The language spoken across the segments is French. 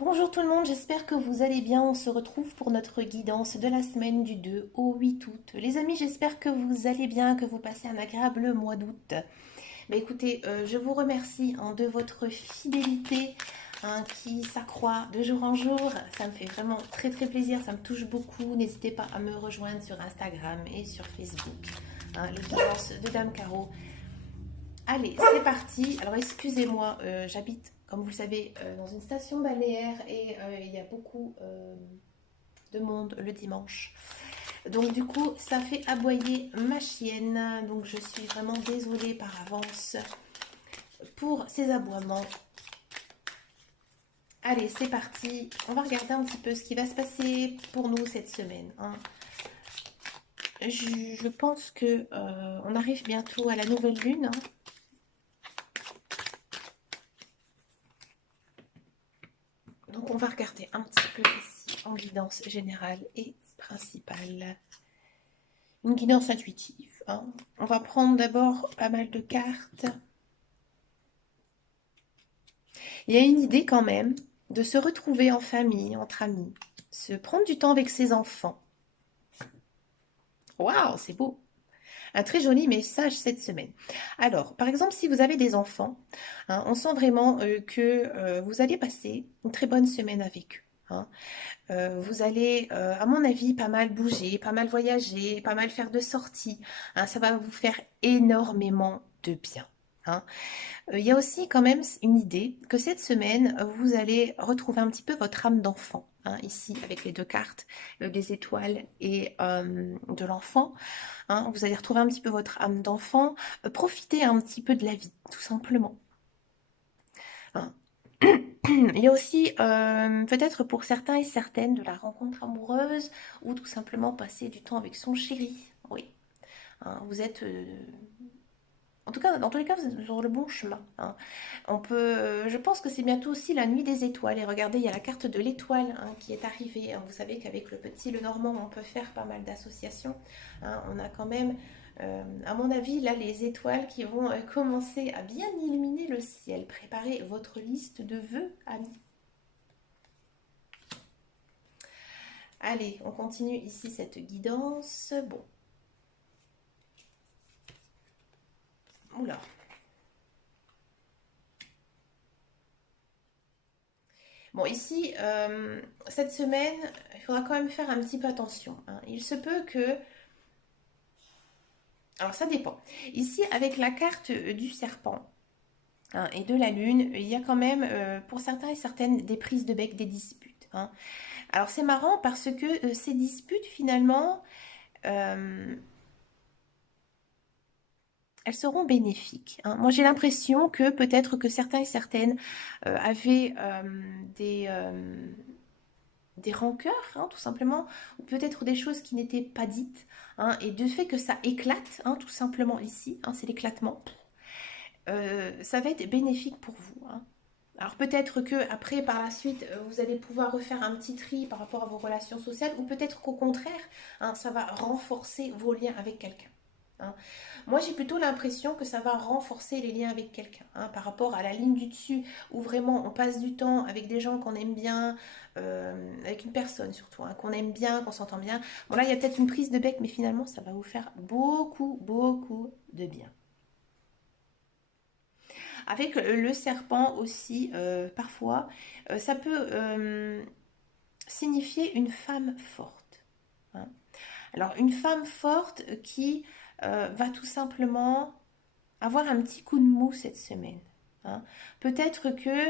Bonjour tout le monde, j'espère que vous allez bien. On se retrouve pour notre guidance de la semaine du 2 au 8 août. Les amis, j'espère que vous allez bien, que vous passez un agréable mois d'août. Écoutez, je vous remercie de votre fidélité qui s'accroît de jour en jour. Ça me fait vraiment très très plaisir, ça me touche beaucoup. N'hésitez pas à me rejoindre sur Instagram et sur Facebook. Les guidances de Dame Caro. Allez, c'est parti. Alors, excusez-moi, j'habite, comme vous le savez, dans une station balnéaire et il y a beaucoup de monde le dimanche. Donc, du coup, ça fait aboyer ma chienne. Donc, je suis vraiment désolée par avance pour ces aboiements. Allez, c'est parti. On va regarder un petit peu ce qui va se passer pour nous cette semaine. Je pense que on arrive bientôt à la nouvelle lune. Donc on va regarder un petit peu ici en guidance générale et principale. Une guidance intuitive. On va prendre d'abord pas mal de cartes. Il y a une idée quand même de se retrouver en famille, entre amis, se prendre du temps avec ses enfants. Waouh, c'est beau! Un très joli message cette semaine. Alors, par exemple, si vous avez des enfants, on sent vraiment que vous allez passer une très bonne semaine avec eux. Vous allez, à mon avis, pas mal bouger, pas mal voyager, pas mal faire de sorties. Ça va vous faire énormément de bien. Il y a aussi quand même une idée que cette semaine, vous allez retrouver un petit peu votre âme d'enfant. Ici, avec les deux cartes, des étoiles et de l'enfant. Vous allez retrouver un petit peu votre âme d'enfant. Profitez un petit peu de la vie, tout simplement. Il y a aussi peut-être pour certains et certaines de la rencontre amoureuse ou tout simplement passer du temps avec son chéri. Oui, vous êtes... en tout cas, dans tous les cas, vous êtes sur le bon chemin. On peut, je pense que c'est bientôt aussi la nuit des étoiles. Et regardez, il y a la carte de l'étoile qui est arrivée. Vous savez qu'avec le petit Lenormand, on peut faire pas mal d'associations. On a quand même, à mon avis, là, les étoiles qui vont commencer à bien illuminer le ciel. Préparez votre liste de vœux, amis. Allez, on continue ici cette guidance. Bon. Oula. Bon, ici, cette semaine, il faudra quand même faire un petit peu attention. Il se peut que... Alors, ça dépend. Ici, avec la carte du serpent et de la lune, il y a quand même, pour certains et certaines, des prises de bec, des disputes. Alors, c'est marrant parce que ces disputes, finalement, elles seront bénéfiques. Moi, j'ai l'impression que peut-être que certains et certaines avaient des rancœurs, tout simplement, ou peut-être des choses qui n'étaient pas dites, et de fait que ça éclate, tout simplement ici, c'est l'éclatement, ça va être bénéfique pour vous. Alors peut-être que après, par la suite, vous allez pouvoir refaire un petit tri par rapport à vos relations sociales, ou peut-être qu'au contraire, ça va renforcer vos liens avec quelqu'un. Moi, j'ai plutôt l'impression que ça va renforcer les liens avec quelqu'un, par rapport à la ligne du dessus, où vraiment on passe du temps avec des gens qu'on aime bien, avec une personne surtout, qu'on aime bien, qu'on s'entend bien. Bon, là, il y a peut-être une prise de bec, mais finalement, ça va vous faire beaucoup, beaucoup de bien. Avec le serpent aussi, parfois, ça peut signifier une femme forte. Alors, une femme forte qui va tout simplement avoir un petit coup de mou cette semaine. Peut-être que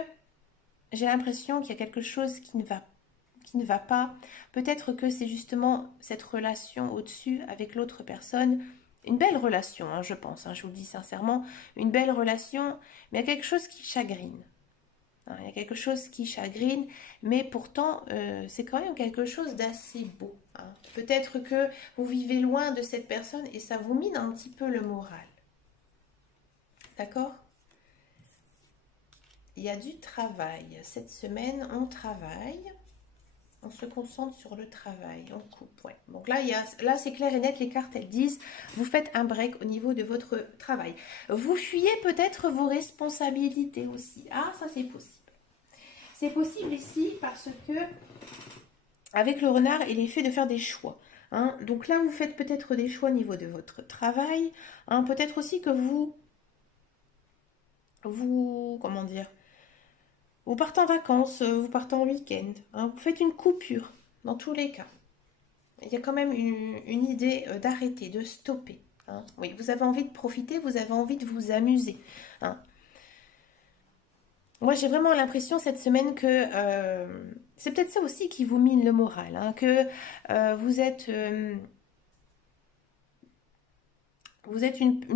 j'ai l'impression qu'il y a quelque chose qui ne va pas. Peut-être que c'est justement cette relation au-dessus avec l'autre personne. Une belle relation, je pense, je vous le dis sincèrement, une belle relation, mais il y a quelque chose qui chagrine. Il y a quelque chose qui chagrine, mais pourtant, c'est quand même quelque chose d'assez beau. Peut-être que vous vivez loin de cette personne et ça vous mine un petit peu le moral. D'accord? Il y a du travail. Cette semaine, on travaille. On se concentre sur le travail. On coupe. Ouais. Donc là, là c'est clair et net. Les cartes, elles disent, vous faites un break au niveau de votre travail. Vous fuyez peut-être vos responsabilités aussi. Ah, ça c'est possible. C'est possible ici parce que avec le renard, il est fait de faire des choix. Hein. Donc là, vous faites peut-être des choix au niveau de votre travail. Hein. Peut-être aussi que comment dire, vous partez en vacances, vous partez en week-end. Hein. Vous faites une coupure dans tous les cas. Il y a quand même une idée d'arrêter, de stopper. Hein. Oui, vous avez envie de profiter, vous avez envie de vous amuser. Hein. Moi, j'ai vraiment l'impression cette semaine que c'est peut-être ça aussi qui vous mine le moral, hein, que vous êtes, une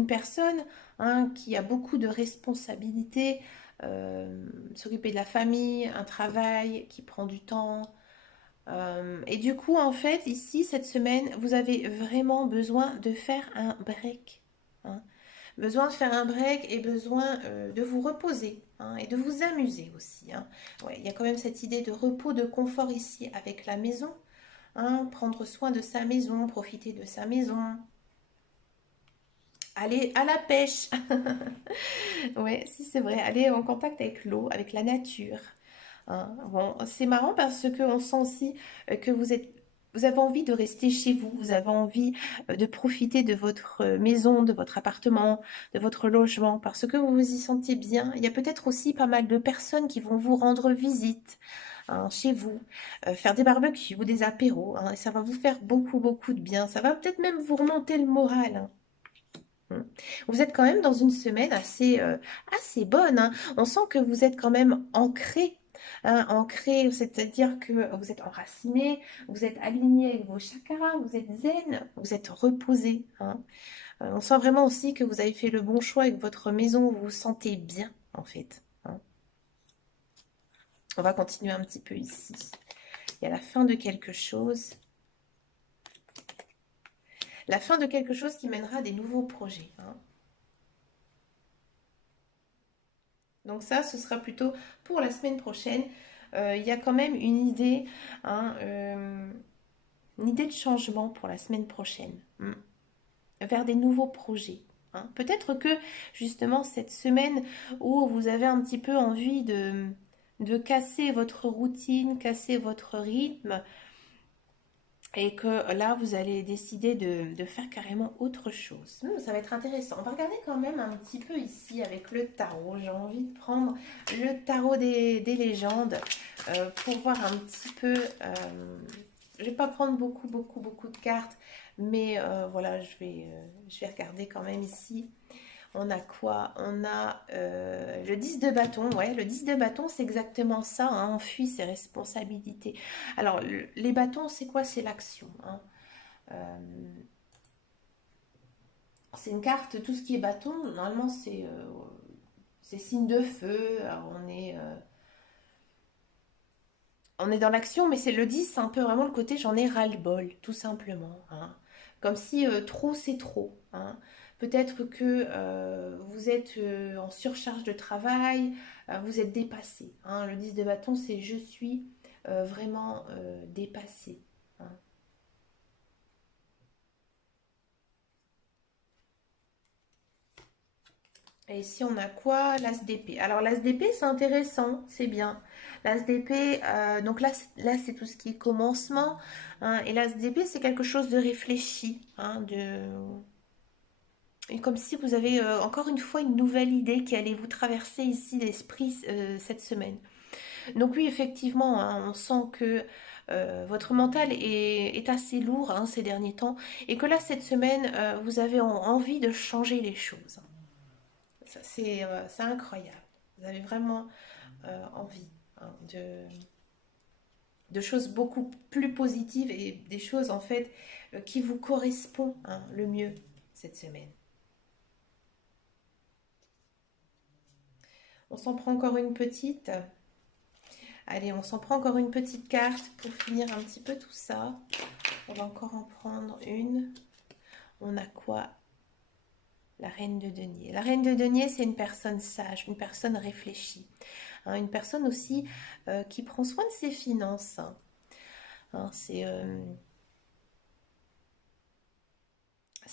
personne hein, qui a beaucoup de responsabilités, s'occuper de la famille, un travail qui prend du temps. Et du coup, en fait, ici, cette semaine, vous avez vraiment besoin de faire un break. Hein. Besoin de faire un break et besoin de vous reposer hein, et de vous amuser aussi. Hein. Ouais, il y a quand même cette idée de repos, de confort ici avec la maison. Hein, prendre soin de sa maison, profiter de sa maison. Aller à la pêche. Ouais, si c'est vrai. Aller en contact avec l'eau, avec la nature. Hein. Bon, c'est marrant parce que on sent aussi que vous avez envie de rester chez vous, vous avez envie de profiter de votre maison, de votre appartement, de votre logement, parce que vous vous y sentez bien. Il y a peut-être aussi pas mal de personnes qui vont vous rendre visite hein, chez vous, faire des barbecues ou des apéros, hein, et ça va vous faire beaucoup, beaucoup de bien. Ça va peut-être même vous remonter le moral. Hein. Vous êtes quand même dans une semaine assez bonne. Hein. On sent que vous êtes quand même ancré. Hein, ancré, c'est-à-dire que vous êtes enraciné, vous êtes aligné avec vos chakras, vous êtes zen, vous êtes reposé. Hein. On sent vraiment aussi que vous avez fait le bon choix avec votre maison, vous vous sentez bien en fait. Hein. On va continuer un petit peu ici. Il y a la fin de quelque chose. La fin de quelque chose qui mènera à des nouveaux projets. Hein. Donc ça, ce sera plutôt pour la semaine prochaine. Il y a quand même hein, une idée de changement pour la semaine prochaine, vers des nouveaux projets. Hein. Peut-être que justement cette semaine où vous avez un petit peu envie de casser votre routine, casser votre rythme, et que là, vous allez décider de faire carrément autre chose. Ça va être intéressant. On va regarder quand même un petit peu ici avec le tarot. J'ai envie de prendre le tarot des légendes pour voir un petit peu... je ne vais pas prendre beaucoup, beaucoup, beaucoup de cartes, mais voilà, je vais regarder quand même ici. On a quoi? On a le 10 de bâton. Ouais, le 10 de bâton, c'est exactement ça. Hein, on fuit ses responsabilités. Alors, les bâtons, c'est quoi? C'est l'action. Hein. C'est une carte, tout ce qui est bâton, normalement, c'est signe de feu. Alors, on est dans l'action, mais c'est le 10, c'est un peu vraiment le côté j'en ai ras-le-bol, tout simplement. Hein. Comme si trop, c'est trop. Hein. Peut-être que vous êtes en surcharge de travail, vous êtes dépassé. Hein. Le 10 de bâton, c'est je suis vraiment dépassé. Hein. Et ici, on a quoi? L'as d'épée. Alors, l'as d'épée, c'est intéressant, c'est bien. L'as d'épée, donc là c'est tout ce qui est commencement. Hein, et l'as d'épée, c'est quelque chose de réfléchi. Hein, et comme si vous avez encore une fois une nouvelle idée qui allait vous traverser ici l'esprit cette semaine. Donc oui, effectivement, hein, on sent que votre mental est assez lourd hein, ces derniers temps. Et que là, cette semaine, vous avez envie de changer les choses. Ça, c'est incroyable. Vous avez vraiment envie hein, de choses beaucoup plus positives et des choses en fait qui vous correspondent hein, le mieux cette semaine. On s'en prend encore une petite. Allez, on s'en prend encore une petite carte pour finir un petit peu tout ça. On va encore en prendre une. On a quoi? La reine de denier. La reine de denier, c'est une personne sage, une personne réfléchie. Hein, une personne aussi qui prend soin de ses finances. Hein, c'est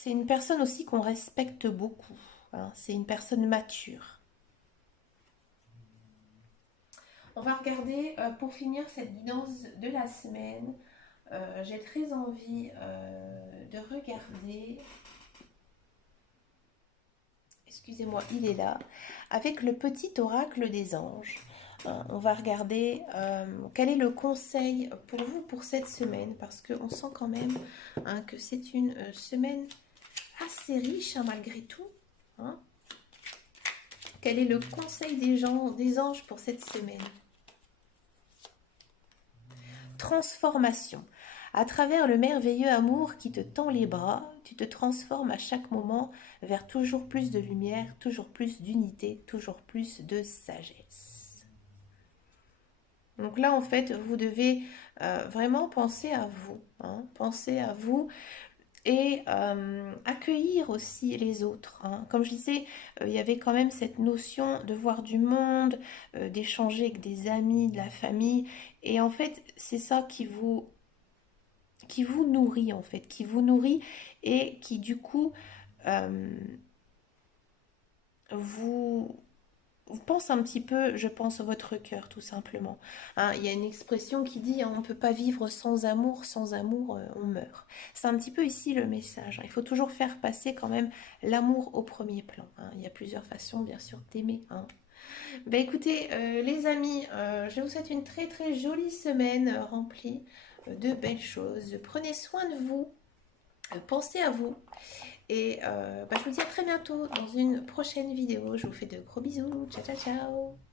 une personne aussi qu'on respecte beaucoup. Hein, c'est une personne mature. On va regarder pour finir cette guidance de la semaine. J'ai très envie de regarder. Excusez-moi, il est là. Avec le petit oracle des anges. On va regarder quel est le conseil pour vous pour cette semaine. Parce qu'on sent quand même que c'est une semaine assez riche malgré tout. Hein. Quel est le conseil des anges pour cette semaine? Transformation. À travers le merveilleux amour qui te tend les bras, tu te transformes à chaque moment vers toujours plus de lumière, toujours plus d'unité, toujours plus de sagesse. Donc là, en fait, vous devez vraiment penser à vous. Hein, penser à vous et accueillir aussi les autres. Hein. Comme je disais, il y avait quand même cette notion de voir du monde, d'échanger avec des amis, de la famille. Et en fait, c'est ça qui vous nourrit, en fait, qui vous nourrit et qui, du coup, euh, vous, vous pense un petit peu, je pense, votre cœur, tout simplement. Hein, il y a une expression qui dit hein, on ne peut pas vivre sans amour, on meurt. C'est un petit peu ici le message. Hein. Il faut toujours faire passer quand même l'amour au premier plan. Hein. Il y a plusieurs façons, bien sûr, d'aimer. Hein. Ben écoutez, les amis, je vous souhaite une très très jolie semaine remplie de belles choses. Prenez soin de vous, pensez à vous. Et je vous dis à très bientôt dans une prochaine vidéo. Je vous fais de gros bisous. Ciao, ciao, ciao.